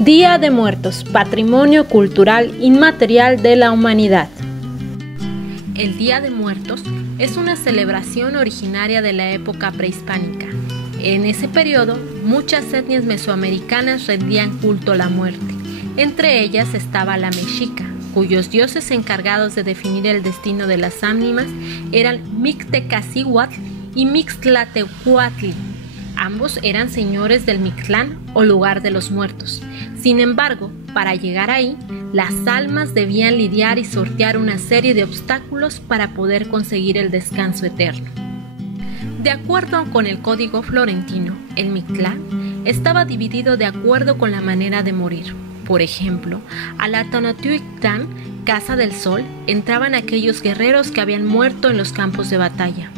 Día de Muertos, Patrimonio Cultural Inmaterial de la Humanidad. El Día de Muertos es una celebración originaria de la época prehispánica. En ese periodo, muchas etnias mesoamericanas rendían culto a la muerte. Entre ellas estaba la mexica, cuyos dioses encargados de definir el destino de las ánimas eran Mictecacihuatl y Mixtlatecuhtli. Ambos eran señores del Mictlán o lugar de los muertos. Sin embargo, para llegar ahí, las almas debían lidiar y sortear una serie de obstáculos para poder conseguir el descanso eterno. De acuerdo con el Código Florentino, el Mictlán estaba dividido de acuerdo con la manera de morir. Por ejemplo, a la Tonatiuhtli, Casa del Sol, entraban aquellos guerreros que habían muerto en los campos de batalla.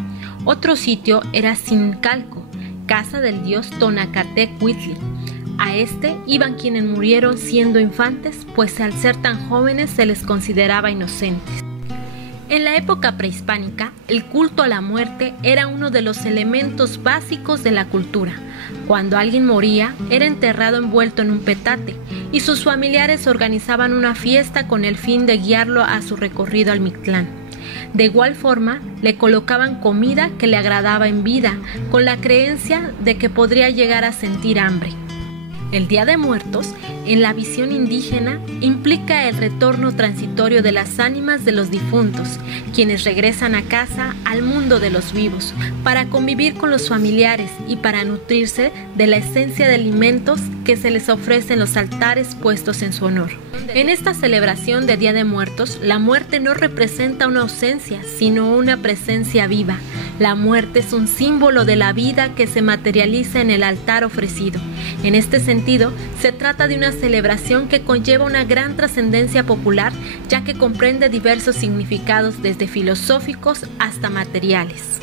Otro sitio era Sincalco, casa del dios Tonacatecuhtli. A este iban quienes murieron siendo infantes, pues al ser tan jóvenes se les consideraba inocentes. En la época prehispánica, el culto a la muerte era uno de los elementos básicos de la cultura. Cuando alguien moría, era enterrado envuelto en un petate, y sus familiares organizaban una fiesta con el fin de guiarlo a su recorrido al Mictlán. De igual forma, le colocaban comida que le agradaba en vida, con la creencia de que podría llegar a sentir hambre. El Día de Muertos, en la visión indígena, implica el retorno transitorio de las ánimas de los difuntos, quienes regresan a casa, al mundo de los vivos, para convivir con los familiares y para nutrirse de la esencia de alimentos que se les ofrece en los altares puestos en su honor. En esta celebración de Día de Muertos, la muerte no representa una ausencia, sino una presencia viva. La muerte es un símbolo de la vida que se materializa en el altar ofrecido. En este sentido, se trata de una celebración que conlleva una gran trascendencia popular, ya que comprende diversos significados desde filosóficos hasta materiales.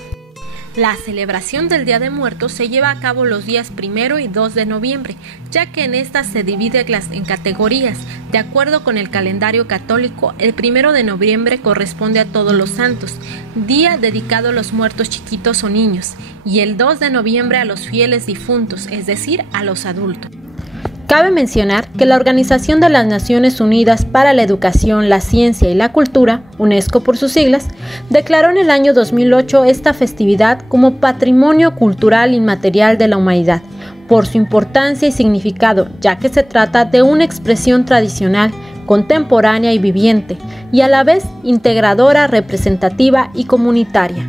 La celebración del Día de Muertos se lleva a cabo los días 1 y 2 de noviembre, ya que en esta se divide en categorías. De acuerdo con el calendario católico, el 1 de noviembre corresponde a Todos los Santos, día dedicado a los muertos chiquitos o niños, y el 2 de noviembre a los fieles difuntos, es decir, a los adultos. Cabe mencionar que la Organización de las Naciones Unidas para la Educación, la Ciencia y la Cultura, UNESCO por sus siglas, declaró en el año 2008 esta festividad como Patrimonio Cultural Inmaterial de la Humanidad, por su importancia y significado, ya que se trata de una expresión tradicional, contemporánea y viviente, y a la vez integradora, representativa y comunitaria.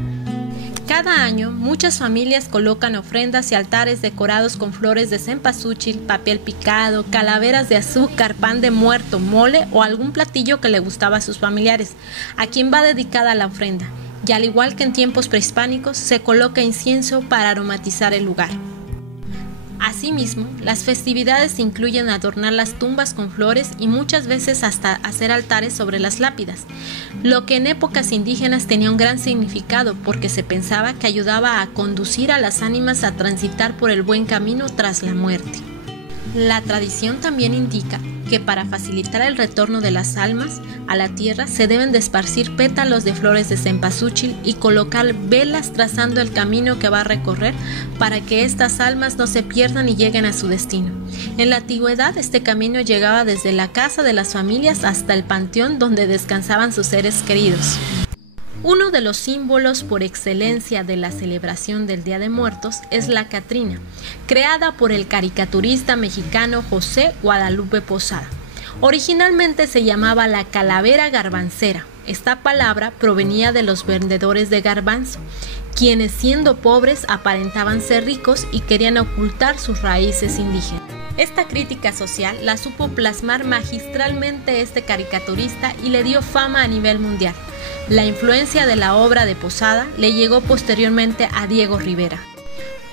Cada año, muchas familias colocan ofrendas y altares decorados con flores de cempasúchil, papel picado, calaveras de azúcar, pan de muerto, mole o algún platillo que le gustaba a sus familiares, a quien va dedicada la ofrenda, y al igual que en tiempos prehispánicos, se coloca incienso para aromatizar el lugar. Asimismo, las festividades incluyen adornar las tumbas con flores y muchas veces hasta hacer altares sobre las lápidas, lo que en épocas indígenas tenía un gran significado porque se pensaba que ayudaba a conducir a las ánimas a transitar por el buen camino tras la muerte. La tradición también indica que para facilitar el retorno de las almas a la tierra se deben de esparcir pétalos de flores de cempasúchil y colocar velas trazando el camino que va a recorrer para que estas almas no se pierdan y lleguen a su destino. En la antigüedad este camino llegaba desde la casa de las familias hasta el panteón donde descansaban sus seres queridos. Uno de los símbolos por excelencia de la celebración del Día de Muertos es la Catrina, creada por el caricaturista mexicano José Guadalupe Posada. Originalmente se llamaba la calavera garbancera. Esta palabra provenía de los vendedores de garbanzo, quienes siendo pobres aparentaban ser ricos y querían ocultar sus raíces indígenas. Esta crítica social la supo plasmar magistralmente este caricaturista y le dio fama a nivel mundial. La influencia de la obra de Posada le llegó posteriormente a Diego Rivera.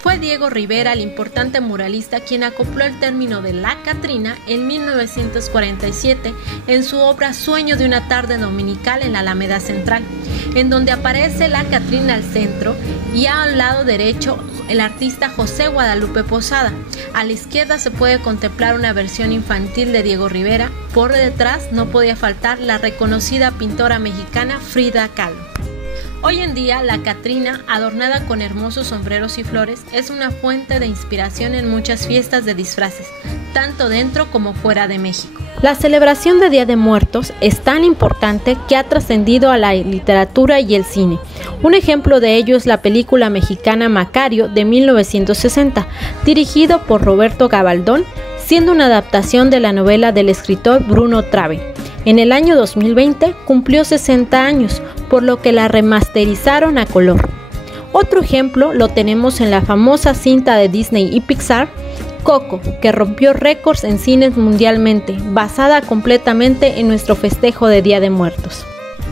Fue Diego Rivera, el importante muralista, quien acopló el término de la Catrina en 1947 en su obra Sueño de una tarde dominical en la Alameda Central, en donde aparece la Catrina al centro y al lado derecho el artista José Guadalupe Posada. A la izquierda se puede contemplar una versión infantil de Diego Rivera. Por detrás no podía faltar la reconocida pintora mexicana Frida Kahlo. Hoy en día, la Catrina, adornada con hermosos sombreros y flores, es una fuente de inspiración en muchas fiestas de disfraces, tanto dentro como fuera de México. La celebración de Día de Muertos es tan importante que ha trascendido a la literatura y el cine. Un ejemplo de ello es la película mexicana Macario de 1960, dirigido por Roberto Gabaldón, siendo una adaptación de la novela del escritor Bruno Trave. En el año 2020 cumplió 60 años, por lo que la remasterizaron a color. Otro ejemplo lo tenemos en la famosa cinta de Disney y Pixar, Coco, que rompió récords en cines mundialmente, basada completamente en nuestro festejo de Día de Muertos.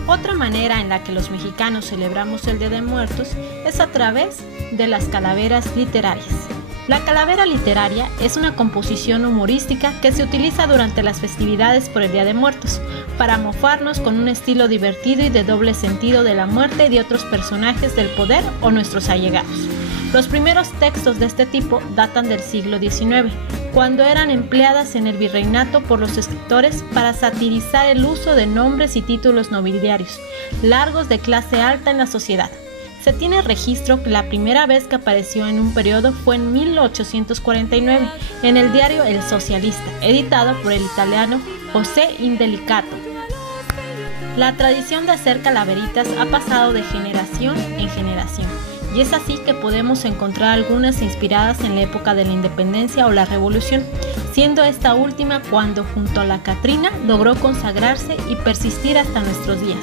Otra manera en la que los mexicanos celebramos el Día de Muertos es a través de las calaveras literarias. La calavera literaria es una composición humorística que se utiliza durante las festividades por el Día de Muertos, para mofarnos con un estilo divertido y de doble sentido de la muerte de otros personajes del poder o nuestros allegados. Los primeros textos de este tipo datan del siglo XIX, cuando eran empleadas en el virreinato por los escritores para satirizar el uso de nombres y títulos nobiliarios, largos de clase alta en la sociedad. Se tiene registro que la primera vez que apareció en un periódico fue en 1849, en el diario El Socialista, editado por el italiano José Indelicato. La tradición de hacer calaveritas ha pasado de generación en generación, y es así que podemos encontrar algunas inspiradas en la época de la independencia o la revolución, siendo esta última cuando junto a la Catrina logró consagrarse y persistir hasta nuestros días.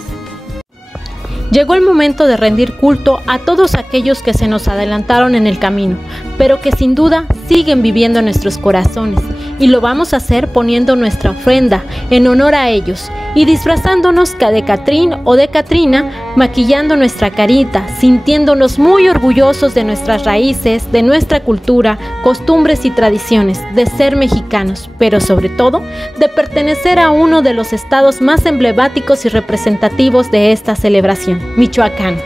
Llegó el momento de rendir culto a todos aquellos que se nos adelantaron en el camino, pero que sin duda siguen viviendo en nuestros corazones, y lo vamos a hacer poniendo nuestra ofrenda en honor a ellos y disfrazándonos de Catrín o de Catrina, maquillando nuestra carita, sintiéndonos muy orgullosos de nuestras raíces, de nuestra cultura, costumbres y tradiciones, de ser mexicanos, pero sobre todo de pertenecer a uno de los estados más emblemáticos y representativos de esta celebración, Michoacán.